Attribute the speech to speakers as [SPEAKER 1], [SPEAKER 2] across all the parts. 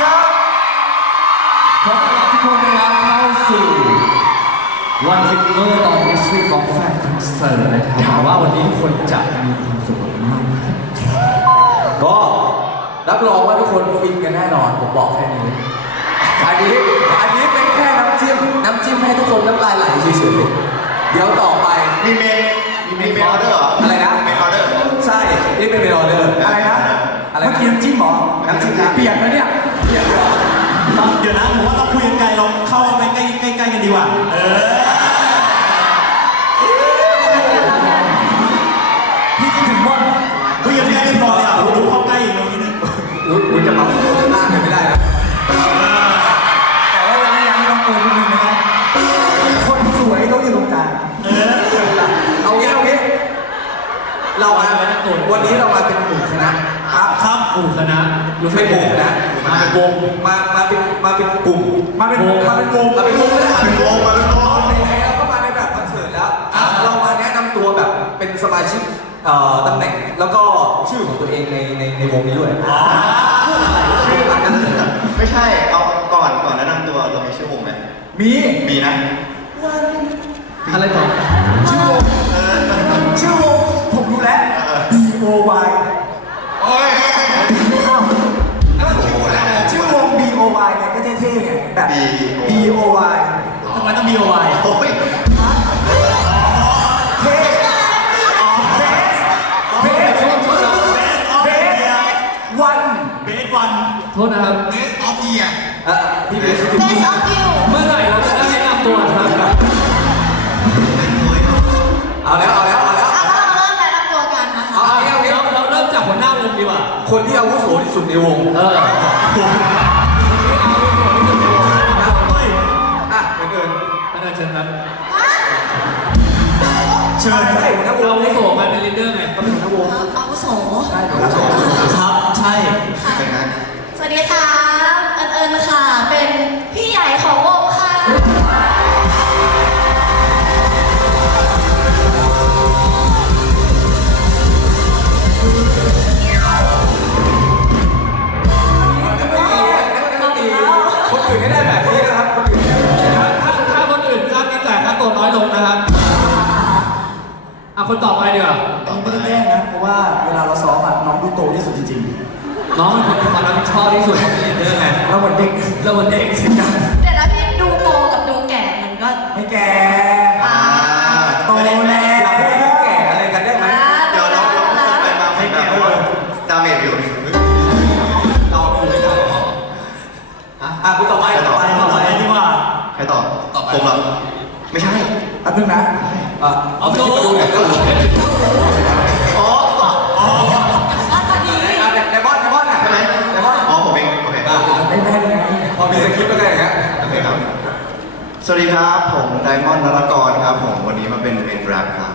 [SPEAKER 1] ครับ
[SPEAKER 2] ขอต้อนรับทุกคนนะครับเข้าสู่วันฟิตเนอร์ตอน Mystery Box Fan Concert นะครับหวังว่าวันนี้ทุกคนจะมีความสุขมากนะครับ
[SPEAKER 1] ก็รับรองว่าทุกคนฟินกันแน่นอนผมบอกแค่นี้ อันนี้อันนี้เป็นแค่น้ำจิ้มน้ำจิ้มให้ทุกคนน้ำลายไหลเฉยๆเดี๋ยวต่อไป
[SPEAKER 3] มีเมนมีเมนออเดอร์เหรอ
[SPEAKER 1] อะไรนะ
[SPEAKER 3] เมนออเดอร์
[SPEAKER 1] ใช่นี่เป็นเมนูออเดอร์
[SPEAKER 4] อะไรนะ
[SPEAKER 1] อะไรนะ
[SPEAKER 4] เมื่อกี้น้ำจิ้มเหรอ
[SPEAKER 1] น้ำจิ้มนะ
[SPEAKER 4] เปลี่ยนนะเนี่ย
[SPEAKER 5] เดี๋ยวนะผมว่าเราคุยกันไกลเราเข้าไปใกล้ใกล้ใกล้กันดีกว่า เออ
[SPEAKER 4] พี่คิดถึงม่อน
[SPEAKER 5] คุยกันใกล้ไม่พอเลยอะผมรู้เข้าใกล้อีกตรงนี้นึง
[SPEAKER 1] อุ้ยอุ้ยจะมาหน้ากันไม่ได้นะ
[SPEAKER 4] แต่ว่ายังไม่ยังไม่ต้องเปิดนิดนึงนะครับคนสวยต้องอยู่ตรงกลาง
[SPEAKER 1] เอางี้เอางี้เรามาวันนี้เรามาเป็นหมู่คณะ
[SPEAKER 5] ครับครับอู่คณะ
[SPEAKER 1] ไม่หมู่คณะมา เป็นวงมามาเป็นมาเป็นกลุ่ม
[SPEAKER 4] มาเป็นมาเป็นวง
[SPEAKER 1] มาเป็นวงเลย
[SPEAKER 3] มาเป็นวงมาเป็นวง
[SPEAKER 1] ไหนๆเราก็มาในแบบคอนเสิร์ตแล้วอะเรามาแนะนำตัวแบบเป็นสมาชิกเอ่อตำแหน่งแล้วก็ชื่อของตัวเองในในในวงนี้ด้วยชื่อหลักกันเลย
[SPEAKER 3] ไม่ใช่ เอาก่อนก่อนแนะนำตัวเรามีชื่อวงไหม
[SPEAKER 4] มี
[SPEAKER 3] มีนะ
[SPEAKER 2] อะไรต่อ
[SPEAKER 4] ชื่อวงชื่อวง เท่ๆไงแบบ B O Y
[SPEAKER 5] ทำไมต้องมีโอไว
[SPEAKER 3] โอ้ย
[SPEAKER 4] เท่เบสเบสเบสวัน
[SPEAKER 5] เบสวัน
[SPEAKER 2] โทษนะครับ
[SPEAKER 3] เบสออฟเอีย
[SPEAKER 1] อะพี่เบส
[SPEAKER 6] Best of you
[SPEAKER 2] เมื่อไหร่เราจะได้แนะนำตัวครับ
[SPEAKER 1] เอาแล้วเอาแล้วเอาแล้ว
[SPEAKER 6] เอาเราเริ่มแนะนำตัวกันนะคะ
[SPEAKER 1] เอาเอาเอา
[SPEAKER 2] เรา
[SPEAKER 1] เอา
[SPEAKER 2] เราเริ่มจากหัวหน้าวงดีกว่า
[SPEAKER 1] คนที่อาวุโสที่สุดในวง
[SPEAKER 2] เออ
[SPEAKER 1] อะ
[SPEAKER 5] เฮ้ย
[SPEAKER 1] อ่ เชิ
[SPEAKER 5] ญ
[SPEAKER 1] ใช่หัวหน้าว
[SPEAKER 2] เรา
[SPEAKER 1] ง
[SPEAKER 2] ไม่โสดมาเป็นลีดเดอร์ไง
[SPEAKER 1] เขาเป็นหัวหน้าวง
[SPEAKER 6] อาวุโส
[SPEAKER 1] ใช่หัวหน้าวง
[SPEAKER 5] ครับ ใช่
[SPEAKER 6] ค่ะ
[SPEAKER 3] เป็นไง
[SPEAKER 6] สวัสดีค่ะ คน
[SPEAKER 2] ต่อไปดีกว่า
[SPEAKER 4] อันนี้ไม่ได้แกล้งนะ เพราะว่าเวลาเราซ้อมอะน้องดูโตที่สุดจริง
[SPEAKER 2] น้องเป็นคนมีความรับผิดชอบที่สุดของลีดเดอร์ไง
[SPEAKER 4] ๆเราเหมือนเด็ก
[SPEAKER 2] เราวันเด็กสิกัน
[SPEAKER 6] เดี๋ยวนะพี่ดูโตกับดูแก่มันก็
[SPEAKER 4] ไม่แก่
[SPEAKER 6] อ่า
[SPEAKER 4] โตแล้ว
[SPEAKER 1] อย่าพูดให้แก่อะไรกันได้ไหม
[SPEAKER 3] เดี๋ยวเราเราพูดไปมาให้แบบว่าดาเมจอยู่
[SPEAKER 1] เราดูไม่ได้หรออะอะคุณต่อไปต่อไป
[SPEAKER 5] ต่อไปดีกว่า
[SPEAKER 3] ใครต่อผมเหรอไม่ใช่
[SPEAKER 4] แป๊บนึงนะ
[SPEAKER 1] อะเอาไป สวั
[SPEAKER 3] สดีครับ ผมไดมอนด์นรกรครับผมวันนี้มาเป็นเมนแรปครับ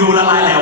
[SPEAKER 4] ดูละลายแล้ว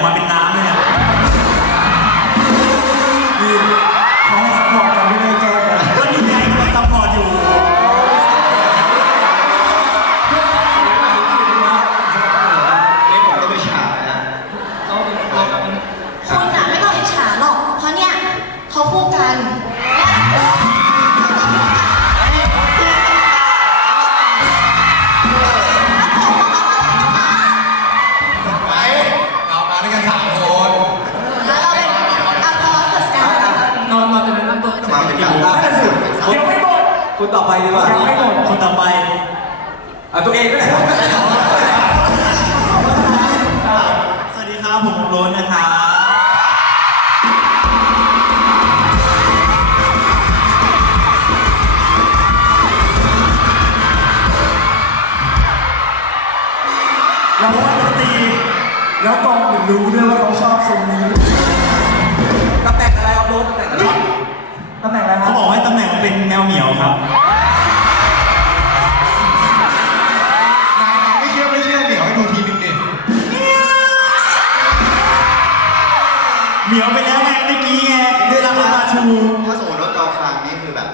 [SPEAKER 5] แล้วว่าดน
[SPEAKER 4] ต
[SPEAKER 5] รี
[SPEAKER 4] แล้วกองอื่นรู้ด้วยว่าเขาชอบทรงนี้
[SPEAKER 1] ตำแหน่งอะไรเอาโรสตำแหน่งอะไร
[SPEAKER 4] ตำแหน่งอะไรค
[SPEAKER 5] เขา
[SPEAKER 4] รับ
[SPEAKER 5] บอกว่าให้ตำแหน่งมันเป็นแมวเหมียวครับ
[SPEAKER 3] นายนายไม่เชื่อไม่เชื่อเดี๋ยวให้ดูทีนึงดิ
[SPEAKER 5] เหมียวไปแล้วไงเมื่อกี้ไงได้รับรางวัลชู
[SPEAKER 3] ถ้าสมมติว่าจอคางนี่คือแบบ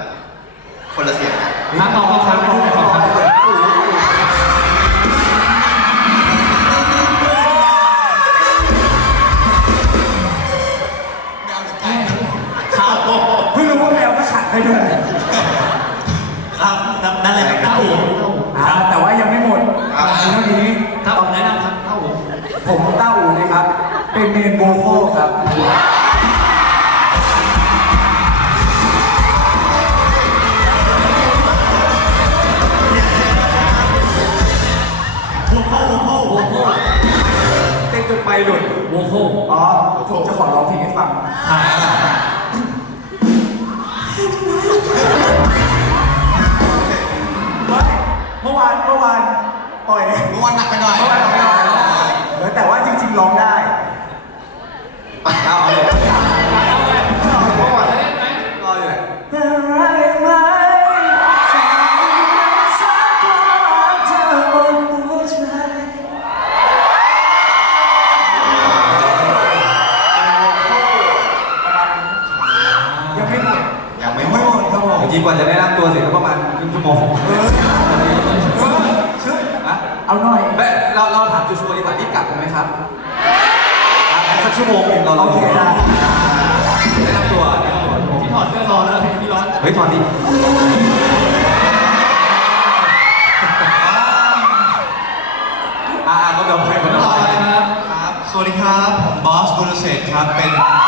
[SPEAKER 3] คนละเสียงกัน
[SPEAKER 2] ถ้าเอา
[SPEAKER 5] ผม
[SPEAKER 4] ต้าอูนะครับ เป็นเมนโวโคลครับ
[SPEAKER 5] หัวเข้าหัวเข้าหัวเข้า
[SPEAKER 4] เต้นจนไปหลุด
[SPEAKER 2] โวโค
[SPEAKER 4] อ๋อ ผมจะขอร้องเพลงให้ฟัง ไม่เมื่อวานเมื่อวานปล่อย
[SPEAKER 3] เมื่อวันหนักไปหน่อย
[SPEAKER 4] เมื่อวานไม่ได้เออแต่ว่าจ ริงๆร้องได้
[SPEAKER 1] เอาเลยรออยู่แหละ
[SPEAKER 4] ยังไม่หมด
[SPEAKER 3] ยังไม่
[SPEAKER 4] ยัง
[SPEAKER 3] หม
[SPEAKER 4] ไม่
[SPEAKER 3] ด
[SPEAKER 4] หมดครับผม
[SPEAKER 1] จริงๆกว่าจะได้นั่งตัวเสร็จก็ประมาณครึ่งชั่วโมง ชั่วโมงหนึ่งเรา
[SPEAKER 4] โอเคได้
[SPEAKER 1] แนะนำตัวแนะนำตัว
[SPEAKER 2] พี่ถอดเสื้อรอแล้วพี่ร้อน
[SPEAKER 1] เฮ้ยถอนดิอ่าก็เดี๋ยวไปคนต่อไป
[SPEAKER 2] ครับ
[SPEAKER 3] ครับ สวัสดีครับ ผมบอสบุรเศรษฐ์ครับ เป็
[SPEAKER 4] นลี
[SPEAKER 2] ด
[SPEAKER 1] แดน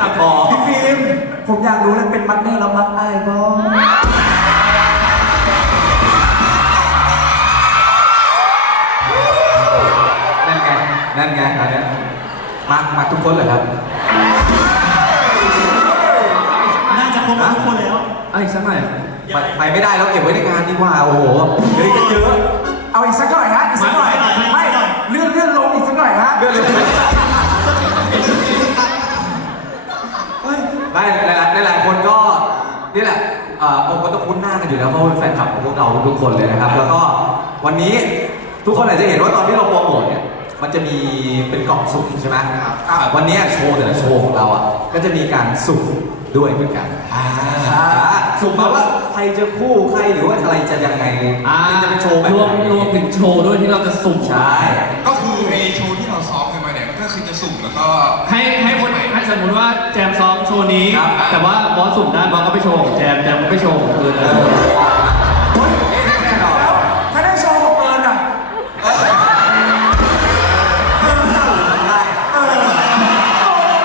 [SPEAKER 1] ตาม
[SPEAKER 6] ส
[SPEAKER 2] คริปต์ตาม
[SPEAKER 1] อ๋อ
[SPEAKER 4] พี่ฟิล์มผมอยากรู้เลยเป็นมันแน่แล้วมักอายบ้าง
[SPEAKER 1] นั่นไง นั่นไงอันเนี้ยมามาทุกคนเลยครับ
[SPEAKER 5] น่าจะครบทุกคนแล้ว
[SPEAKER 2] เอาอีกสักหน่อย
[SPEAKER 1] ไปไปไม่ได้แล้วเก็บไว้ในงานดีกว่า โอ้โหเดี๋ยวนี้เยอะ
[SPEAKER 4] เอาอีกสักหน่อยฮะอีกสักหน่อย
[SPEAKER 5] ไม่ไม่ไม่
[SPEAKER 4] ไม่เลื่อนเลื่อนลงอีกสักหน่อยฮะ
[SPEAKER 1] เรื่องเลย ไม่หลายๆหลายๆคนก็นี่แหละเอ่อองค์ก็ต้องคุ้นหน้ากันอยู่แล้วเพราะว่าเป็นแฟนคลับของพวกเราทุกคนเลยนะครับ แล้วก็วันนี้ทุกคนอาจจะเห็นว่าตอนที่เราโปรโมทเนี่ยมันจะมีเป็นกล่องสุ่มใช่ไหมครับวันนี้โชว์แต่ละโชว์ของเราอะก็จะมีการสุ่มด้วยเหมือนกัน
[SPEAKER 4] อ่า
[SPEAKER 1] สุ่มมาว่าใครจะคู่ใครหรือว่าอะไรจะยังไง
[SPEAKER 2] อ่า
[SPEAKER 1] จะเป็นโชว์แบบ
[SPEAKER 2] รวม
[SPEAKER 1] ไหน
[SPEAKER 2] รวมถึงโชว์ด้วยที่เราจะสุ่ม
[SPEAKER 1] ใช่
[SPEAKER 7] ก็คือไอโชว์ที่เราซ้อมกันมาเนี่ยก็ คือจะสุ่มแล้วก็
[SPEAKER 2] ให้ให้คนให้สมมติว่าแจมซ้อมโชว์นี้แต่ว่าบอสสุ่มได้บอสก็ไปโชว์ของแจมแจมก็ไปโชว์ของคืนเลย
[SPEAKER 4] เฮ้ยแล้วถ้าได้โชว์ของเอิญอะ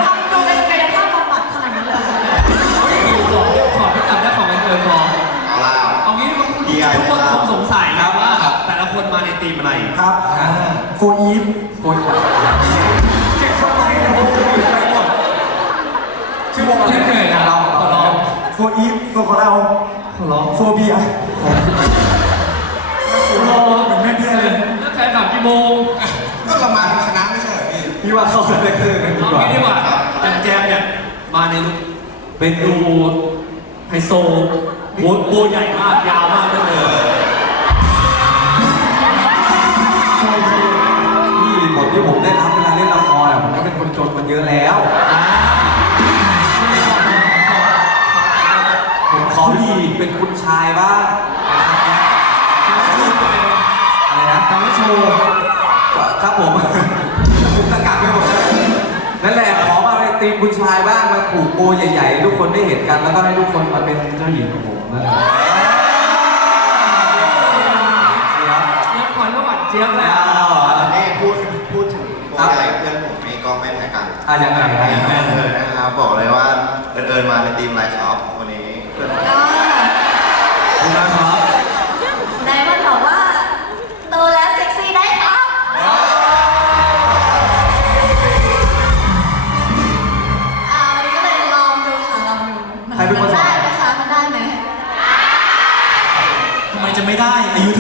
[SPEAKER 6] ทำดูเป็นกายภาพบำบัดขนาดนั้นเลย
[SPEAKER 2] ขอไม่จับได้ของมันเกินพอ
[SPEAKER 3] เอาล่ะ
[SPEAKER 2] เอางี้ทุกคนทุกคนคงสงสัยนะว่า แต่ละคนมาในทีมอะไร
[SPEAKER 4] ครับโฟอีฟ
[SPEAKER 1] โคน
[SPEAKER 4] เฟตัวของเรา
[SPEAKER 2] ขอร้อง
[SPEAKER 4] โฟเบียเหมือนแม่เบี้ยเลย
[SPEAKER 2] เลือกใครกลับกี่โมง
[SPEAKER 7] ก็เรามาชนะไม่ใช่เหรอพี่
[SPEAKER 1] พี่ว่าเข้าไปเจอกันดี
[SPEAKER 2] เอา
[SPEAKER 1] กว่า
[SPEAKER 2] งี้ดีกว่าแจมแจมเนี่ยมาในลุคเป็นดูไฮโซโบโบใหญ่มากยาวมากเลย
[SPEAKER 1] พี่บทที่ผมได้รับเวลาเล่นละครอะผมก็เป็นคนจนมันเยอะแล้วผม ขอดีเป็นคุณชายบ้างอะไรนะ
[SPEAKER 2] ทำให้โชว์
[SPEAKER 1] ครับผมผมตะกักไปหมดเลยนั่นแหละขอมาเป็นตีมคุณชายบ้างมาผูกโบใหญ่ๆ ทุกคนได้เห็นกัน แล้วก็ให้ทุกคนมาเป็นเจ้าหญิงของผมนั่นแหละ
[SPEAKER 2] เจี๊ยบก่อนก็หวานเจี๊ยบ
[SPEAKER 1] ไม่
[SPEAKER 2] แล้ว
[SPEAKER 1] เอาเหรอ
[SPEAKER 3] นี่พูดพูดถึงโปรใหญ่เพื่อนผมนี่ก็ไม่แพ้กัน
[SPEAKER 1] อะยังไงนะยังไง
[SPEAKER 3] เออนะครับบอกเลยว่าเอิญเอิญมาในทีมไลฟ์ออฟ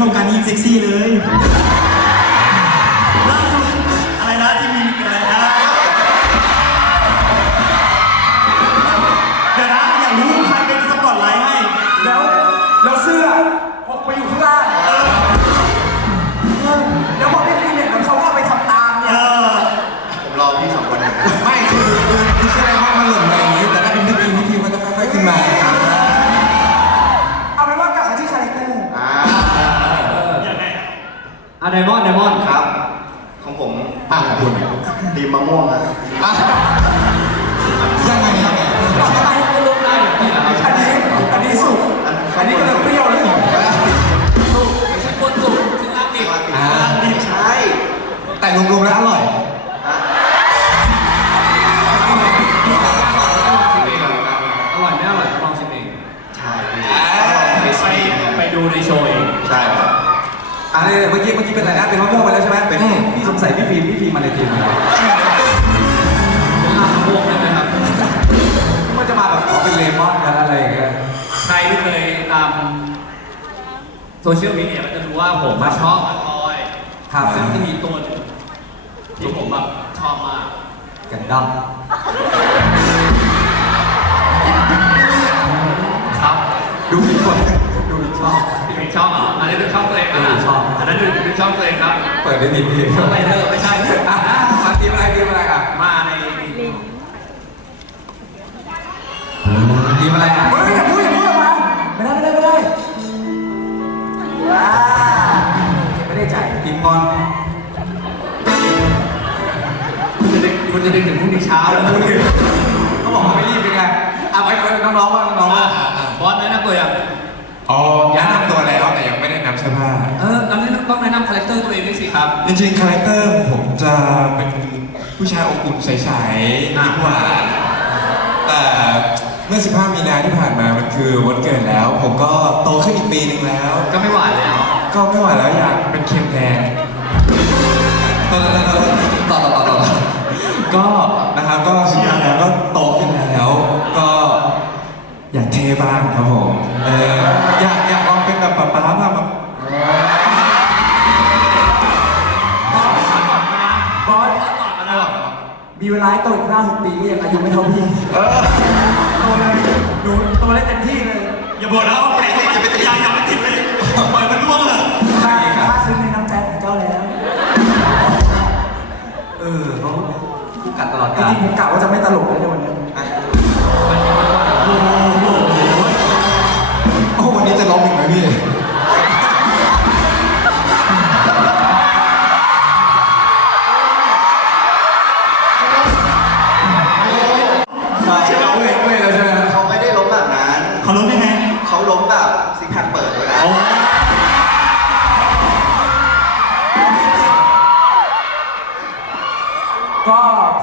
[SPEAKER 3] อา
[SPEAKER 6] ยุ
[SPEAKER 5] เท่ากันยิ่งเซ็กซี่เลย ได
[SPEAKER 4] ม
[SPEAKER 5] อ
[SPEAKER 4] น
[SPEAKER 7] ด์
[SPEAKER 2] ไดมอนด์
[SPEAKER 3] ครับ ของผม
[SPEAKER 7] อะของคุณ
[SPEAKER 3] ทีมมะม่วงอะ
[SPEAKER 7] อะยังไงยังไง
[SPEAKER 2] ก็ลบได้แบบนี้เหรอครับ
[SPEAKER 4] อันนี้อันนี้สุกอันนี้ก็เลยเปรี้ยวเลย
[SPEAKER 2] ไม่ใช่คนสุดซึ่งรักดิบ
[SPEAKER 7] อ่า
[SPEAKER 3] ใช่
[SPEAKER 7] แต่รวมๆแล้วอร่อย
[SPEAKER 1] สงสัยพี่ฟิล์มพี่ฟิล์มมาในทีมอะไร
[SPEAKER 2] เป็นลาบมะม่วงได้ไหมครับ
[SPEAKER 1] มันจะมาแบบขอเป็นเลมอนกันอะไรอย่างเงี้ย
[SPEAKER 2] ใครที่เคยตามโซเชียลมีเดียก็จะรู้ว่าผมมาชอบอัลทอย
[SPEAKER 1] ครับ
[SPEAKER 2] ซึ่งจะมีตัวหนึ่งที่ผมแบบชอบมาก
[SPEAKER 1] กันดั้ม
[SPEAKER 2] ชอบเหรออันนี้เป็นชอบตัวเองนะ
[SPEAKER 1] เออชอบ
[SPEAKER 2] อันนั้นคือบิ๊กชอบตัวเองครับ
[SPEAKER 1] เปิดได้ผิดพี่
[SPEAKER 2] ชอบไรเดอร์ไม่ใช่
[SPEAKER 1] อะมาทีมอะไรทีมอะไรอะ
[SPEAKER 2] มาใน
[SPEAKER 1] ทีมอะไรอะ
[SPEAKER 4] เฮ้ยอย่าพูดอย่าพูดออกมาไม่ได้ไม่ได้ไม่ได้ว้าไม่ได้ใจ
[SPEAKER 1] ทีมบอล
[SPEAKER 2] คุณจะดึงคุณจะดึงถึงพรุ่งนี้เช้าแล้วพูดถึง
[SPEAKER 1] เขาบอกว่าไม่รีบเป็นไงอะไปไปน้องๆว่าน้องๆว่า
[SPEAKER 2] บอสแนะนำตัวอย่าง
[SPEAKER 7] อ๋อแน ยังไม่ได้นำเสื้อผ้า
[SPEAKER 2] เออแล้วนี่ต้องแนะนำคาแรคเตอร์ตัวเองด้วยสิครับ
[SPEAKER 7] จริงๆคาแรคเตอร์ผมจะเป็นผู้ชายอบอุ่นใสๆยิ้มหวานแต่เมื่อ 15 มีนาที่ผ่านมามันคือวันเกิดแล้ว ผมก็โตขึ้นอีกปีหนึ่งแล้ว
[SPEAKER 2] ก็ไม่หวานแล้ว
[SPEAKER 7] ก็ไม่ไหวแล้วอยากเป็นเค็มแทนต่อต่อต่อต่อต่อต่อก็นะครับก็สิบห้ โตอีก
[SPEAKER 4] ห้าหกปีก็ยังอายุไม่เท่าพี่โตเลยหนูโตได้เต็มที่เลย
[SPEAKER 5] อย่าบ่นนะว่าไปไม่จะไปตียังยังไม่ติดเลยปล่อยมันร่วงเลย
[SPEAKER 4] ค่าค่าซื้อในน้ำใจของเจ้าแล้ว
[SPEAKER 1] เออเขาคู่กัดตลอด
[SPEAKER 4] จ
[SPEAKER 1] กาล
[SPEAKER 4] ริงๆผมกะว่าจะไม่ตลกเลยในวันนี้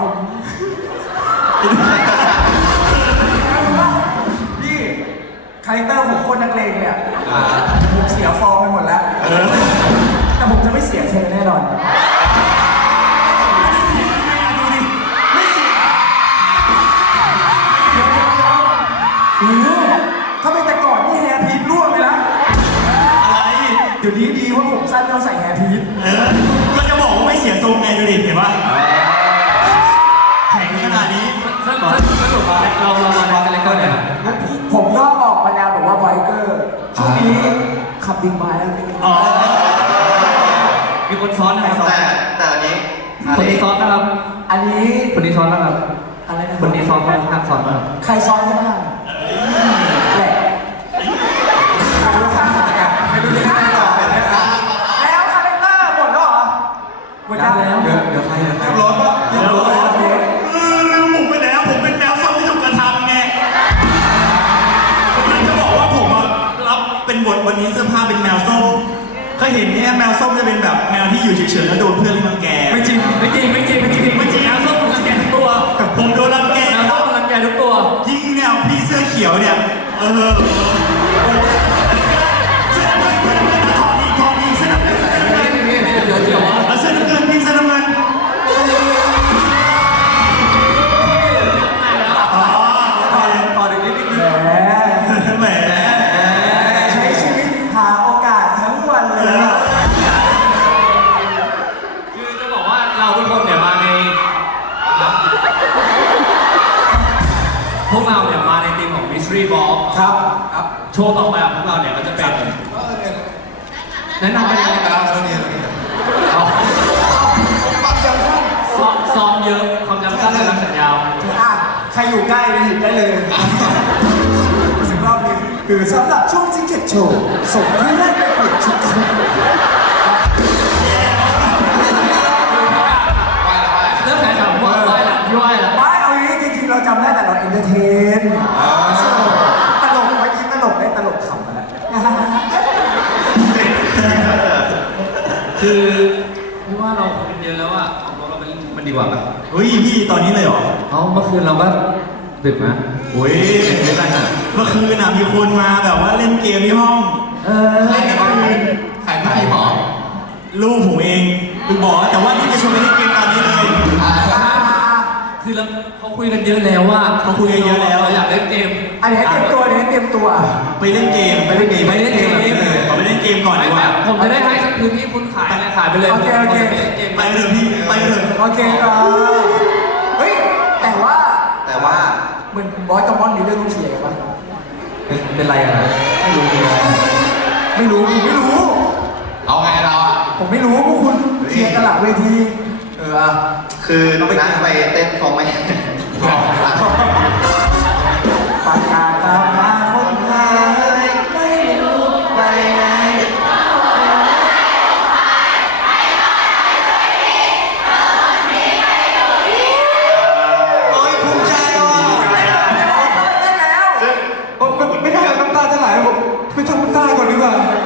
[SPEAKER 2] ผมพี่คา
[SPEAKER 4] แรคเตอร์ผมโคตรนักเลงเนี่ยผมเสียฟอร์มไปหมดแล้ว แต่ผมจะไม่เสียเธนแน่นอนถ้าเป็นแต่ก่อนนี่แฮร์พีทร่วงเลยนะ
[SPEAKER 5] อะไร
[SPEAKER 4] เดี๋ยวนี้ดีว่าผมสั้นเราใส่แฮร์พีท
[SPEAKER 5] ก็จะบอกว่าไม่เสียทรงไงดูดิเห็นปะ
[SPEAKER 2] เราเรามาในคาแรคเตอนเนี่ย
[SPEAKER 4] ผมก็ออกมาแนวแบบว่าไบเกอร์ช่วงนี้ขับบิ๊กไบค์อะไรอย่างเงี้ย
[SPEAKER 5] อ๋อ
[SPEAKER 2] มีคนซ้อนนะครับ
[SPEAKER 3] แต่แต่อันนี้
[SPEAKER 2] คนนี้ซ้อนนะครับ
[SPEAKER 4] อันนี้
[SPEAKER 2] คนนี้ซ้อนนะครับ
[SPEAKER 4] อะไรนะ
[SPEAKER 2] คนนี้ซ้อนนะครับซ้อนนะครับ
[SPEAKER 4] ใครซ้อนกันบ้าง เค
[SPEAKER 7] ย
[SPEAKER 5] เห็นเนี่ยแมวส้มจะเป็นแบบแมวที่อยู่เฉยๆแล้วโดนเพื่อนรังแก
[SPEAKER 2] ไม่จริงไม่จริงไม่จริงไม่จริงไม่จริงนะส้มรังแกทุกตัว
[SPEAKER 5] ผมโดนรังแก
[SPEAKER 2] นะส้มรังแกทุกตัว
[SPEAKER 5] ยิ่งแนวพี่เสื้อเขียวเนี่ยเออ เล
[SPEAKER 4] ย
[SPEAKER 2] สิ
[SPEAKER 4] บรอบหนึงคือสำหรับช่วงซิงเกิลโชว์ส่งเพื่อนไปเปลี่ยนชุดครับ
[SPEAKER 2] เริ่มแข่งขันว่าไหวละพี่ไหวละ
[SPEAKER 4] ไม่เอาอย่างนี้จริงๆเราจำได้แต่เราเอนเตอร์เทนตลกเมื่อกี้ตลกได้ตลกขำมาแล้ว
[SPEAKER 2] คือพี่ว่าเราคุยกันเยอะแล้วอะเอาตัวเราเป็นมันดีกว่าปะ
[SPEAKER 5] เฮ้ยพี่ตอนนี้เลยเหรอ
[SPEAKER 2] เอาเมื่อคืนเราก็ ดึกนะ
[SPEAKER 5] โอ้ย
[SPEAKER 2] ไม่ได้นะ
[SPEAKER 5] เมื่อคืนน่ะมีคนมาแบบว่าเล่นเกมที่ห้อง
[SPEAKER 4] เออ
[SPEAKER 1] ใครกันบ้างใครพี่หมอ
[SPEAKER 5] ลูกผมเองคือบอกว่าแต่ว่านี่จะชวนไปเล่นเกมตอนนี้เลย
[SPEAKER 2] คือเราเขาคุยกันเยอะแล้วว่า
[SPEAKER 5] เขาคุยกันเยอะแล้ว
[SPEAKER 2] เราอยากเล่นเกม
[SPEAKER 4] อันนี้ให้เตรียมตัวอันนี้ให้เตรียมตัว
[SPEAKER 5] ไปเล่นเกมไปเล่นเกม
[SPEAKER 2] ไปเล่นเกม
[SPEAKER 5] ขอไปเล่นเกมก่อน
[SPEAKER 2] ไม่
[SPEAKER 5] ดีก
[SPEAKER 2] แบ
[SPEAKER 5] ว่า
[SPEAKER 2] บผมจะได้ให้พื้นที่คุณขายเนี่ยขายไปเลย
[SPEAKER 4] โอเคโอเค
[SPEAKER 2] ไปเล่นเกม
[SPEAKER 5] ไปเถอะพี่ไปเถอะ
[SPEAKER 4] โอเคครับเฮ้ยแต่ว่า
[SPEAKER 3] แต่ว่า
[SPEAKER 4] เหมือนบอสกับมอนมีเรื่องต้องเคลียร์กันปะ
[SPEAKER 1] เป็นเป็นไรอะไร
[SPEAKER 4] ไม่รู้ไม่รู้ผมไม่รู้
[SPEAKER 1] เอาไงเราอะ
[SPEAKER 4] ผมไม่รู้พวกคุณเคลียร์กันหลังเวที
[SPEAKER 1] เอออะ
[SPEAKER 3] คือนัดไปเต้นเขาไม่
[SPEAKER 4] ก่
[SPEAKER 7] อนดีกว่า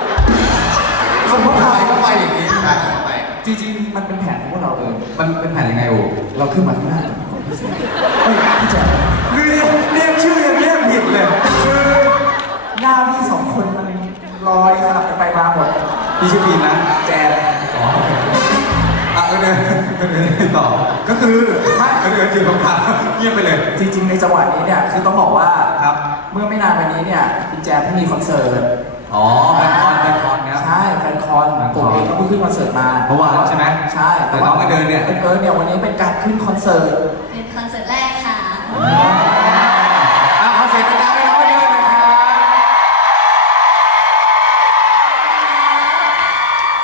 [SPEAKER 4] สมมติาย
[SPEAKER 1] ก็ไปอย่างนี้
[SPEAKER 3] ใช่เข้าไป
[SPEAKER 4] จริงๆ มันเป็นแผนของพวกเราเอง
[SPEAKER 1] มันเป็นแผนยังไงโอ้
[SPEAKER 4] เราขึ้นมาข้างหน้าก่อนพี่เสียเฮ้ยพี่แจ๊คเรียกเรียกชื่อยังเรียกผิดเลย คือหน้าพี่สองคนมันลอยสลับกันไปมาหมด
[SPEAKER 1] พี่ชื่อพีนนะ
[SPEAKER 4] แจน
[SPEAKER 1] อ๋ออะเออเนเออเดินต่อ
[SPEAKER 4] ก็คือไม่
[SPEAKER 1] เออเดินคือคำถามเงียบไปเลย
[SPEAKER 4] จริง ๆ ในจังหวะนี้เนี่ย คือต้องบอกว่า
[SPEAKER 1] ครับ
[SPEAKER 4] เมื่อไม่นานมานี้เนี่ยพี่แจ๊คเพิ่งมีคอนเสิร์ต
[SPEAKER 1] อ๋อแฟนคอนแฟนคอนเนี่ย
[SPEAKER 4] ใช่แฟนคอน
[SPEAKER 1] แฟนคอน
[SPEAKER 4] ผมเองก็เพิ่งขึ้นคอนเสิร์ตมา
[SPEAKER 1] เมื่อวานใช่ไหม
[SPEAKER 4] ใช่
[SPEAKER 1] แต่น้องก็เดินเนี่ย
[SPEAKER 4] เออเนี่ยวันนี้เป็นการขึ้นคอนเสิร์ต
[SPEAKER 6] เป็นคอนเสิร์ตแรกค่ะ
[SPEAKER 1] อะขอเสียงดังๆให้น้องด้วยนะครับ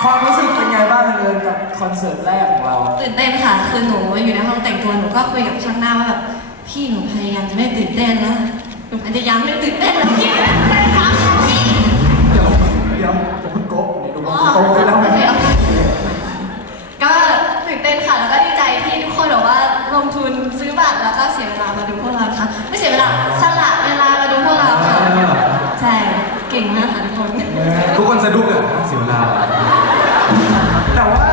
[SPEAKER 4] ความรู้สึกเป็นไงบ้างเอิญกับคอนเสิร์ตแรกของเรา
[SPEAKER 6] ตื่นเต้นค่ะคือหนูอยู่ในห้องแต่งตัวหนูก็คุยกับช่างหน้าว่าแบบพี่หนูพยายามจะไม่ตื่นเต้นนะหนูพยายามไม่ตื่นเต้นนะพี่ไม่ได้ครับพี่
[SPEAKER 4] เดี๋ยวดูว่าโตขึ้นแล้วไหม
[SPEAKER 6] ก็ตื่นเต้นค่ะ แล้วก็ดีใจที่ทุกคนบอกว่าลงทุนซื้อบัตรแล้วก็เสียเวลามาดูพวกเราค่ะ ไม่เสียเวลาสละเวลามาดูพวกเราค่ะ ใช่ เก่งมากค่ะทุกคน
[SPEAKER 1] ทุกคนสะดุ้งอะเสียเวลา
[SPEAKER 4] แต่ว่า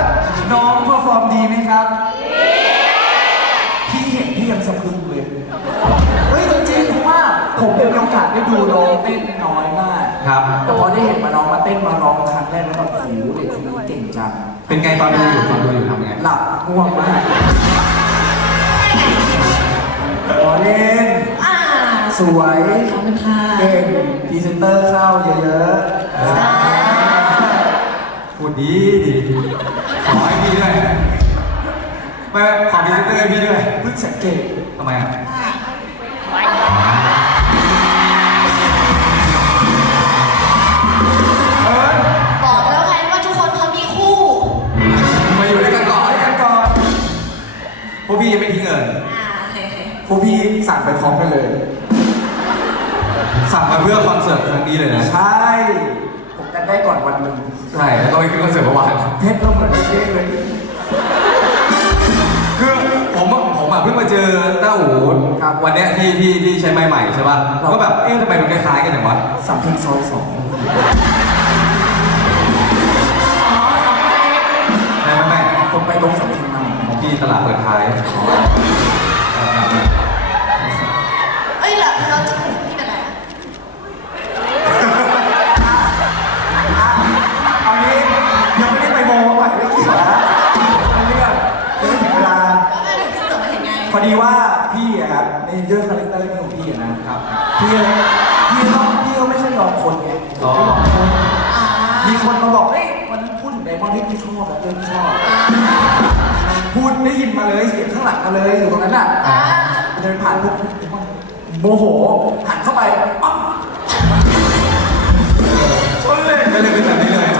[SPEAKER 4] น้องเพอร์ฟอร์มดีไหมครับพี่เห็นพี่ยังสะพรึงเลย เฮ้ยจริงๆเพราะว่าผมเป็นมีโอกาสได้ดูน้องเต้นน้อยมาก
[SPEAKER 1] ครับ
[SPEAKER 4] แต่พอ หเด็กคนนี้เก่งจัง
[SPEAKER 1] เป็นไงตอนดูอยู่ตอนดูอยู่ทำไง
[SPEAKER 4] หลับง่วงมากรอเล่น
[SPEAKER 6] อ่า
[SPEAKER 4] สวย
[SPEAKER 6] ขอบคุณค่ะ
[SPEAKER 4] เก่งพรีเซนเตอร์เข้าเยอะ
[SPEAKER 1] พูดดีดีขอให้พี่ด้วยไม่ขอพรีเซนเตอร์ให้พี่ด้วย
[SPEAKER 4] ๆเพิ่งสังเกต
[SPEAKER 1] ทำไมอะ
[SPEAKER 6] ไม่
[SPEAKER 1] ทิ้งเงิน
[SPEAKER 6] อ่าโอเคโอเค
[SPEAKER 4] พวกพี่สั่งไปพร้อมกันเลย
[SPEAKER 1] สั่งมาเพื่อคอนเสิร์ตครั้งนี้เลยนะ
[SPEAKER 4] ใช่ ผมกันได้ก่อนวันหนึ่ง
[SPEAKER 1] ใช่แล้วก็ไปขึ้นคอนเสิร์ตเมื่อวาน
[SPEAKER 4] เพชรเราเหมือนเด็กๆเลย
[SPEAKER 1] คือผมอะผมอะเพิ่งมาเจอเต้าหู
[SPEAKER 4] ครับ
[SPEAKER 1] วันเนี้ยที่ที่ที่ใช้ไม้ใหม่ใช่ป่ะเราก็แบบเอ๊ะทำไมมันคล้ายๆกันอย่างวะ
[SPEAKER 4] สามเพลงซอยสอง งนำ
[SPEAKER 1] ของพี่ตลาดเปิดท้าย
[SPEAKER 6] เอ้ยแล้วเราจะนี่เป็นอะไรอะ
[SPEAKER 4] เอางี้ยังไม่ได้ไปโมมาใหม่ไม่เกี่ยวนะเป็นเรื่องเรื่องถึงเวลา
[SPEAKER 6] แล้วไม่รู้จะจบมาถึงไง
[SPEAKER 4] พอดีว่าพี่อะครับในเรื่องคาแรคเตอร์ของพี่อะนะครับ พี่พี่ก็พี่ก็ไม่ใช่ยอมคนไง
[SPEAKER 1] อ๋อ
[SPEAKER 6] อ่า
[SPEAKER 4] มีคนมาบอกเอ้ยวันนั้นพูดถึงไดมอนด์ที่พี่ชอบแล้วเรื่องที่ชอบพูด ได้ยินมาเลยเสียงข้างหลังมาเลยอยู่ตรงนั้นอะ
[SPEAKER 6] อ่า
[SPEAKER 4] เดินผ่านปุ๊บโมโหหันเข้าไปปั๊บชนเหล็ก
[SPEAKER 1] ก็เลยเป็นแบบนี้เลย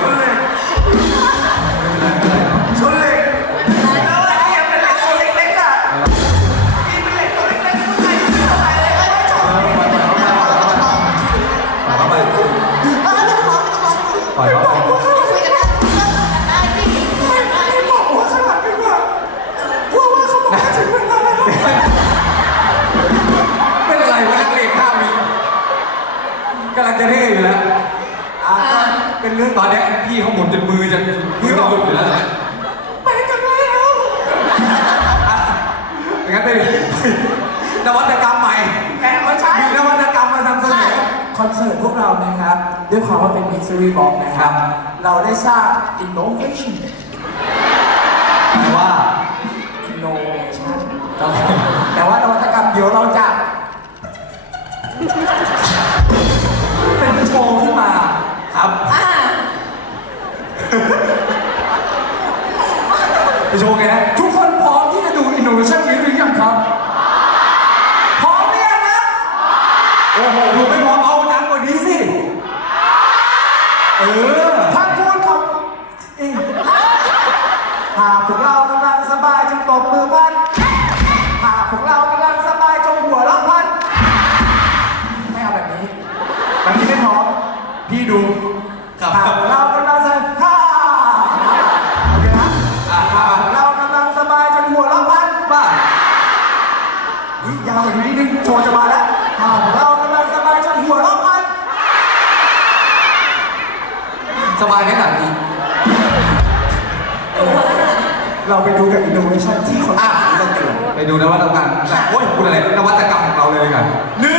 [SPEAKER 4] ตอนเนี้ย
[SPEAKER 6] พี่
[SPEAKER 4] เขา
[SPEAKER 1] หมุนจนมือจะมือจะหลุดอยู่แล้ว
[SPEAKER 4] ไปกันแล้ว
[SPEAKER 1] งั้นไปนวัตกรรมใหม่
[SPEAKER 4] แอบมาใช้
[SPEAKER 1] มีนวัตกรรมมาทำเสนอ
[SPEAKER 4] คอนเสิร์ตพวกเรานะครับ ด้วยความว่าเป็น Mystery Box นะครับ เราได้สร้าง innovation
[SPEAKER 1] แปลว่า
[SPEAKER 4] innovation แต่ว่านวัตกรรมเดี๋ยวเราจะ เป็นโชว์ขึ้นมา
[SPEAKER 1] ครับ
[SPEAKER 6] อ่า
[SPEAKER 1] ไปโชว์ไงนะ
[SPEAKER 4] ทุกคนพร้อมที่จะดูอิ
[SPEAKER 1] น
[SPEAKER 4] โนวชั่น
[SPEAKER 1] สบายแค่ไหนดี
[SPEAKER 4] เราไปดูกับ innovation ที่คน
[SPEAKER 1] อะ
[SPEAKER 4] ที่เราเตรียม
[SPEAKER 1] ไปดูนวัตกรรมโอ้ยคุณอะไรนวัตกรรมของเราเลยกันหนึ่งสอง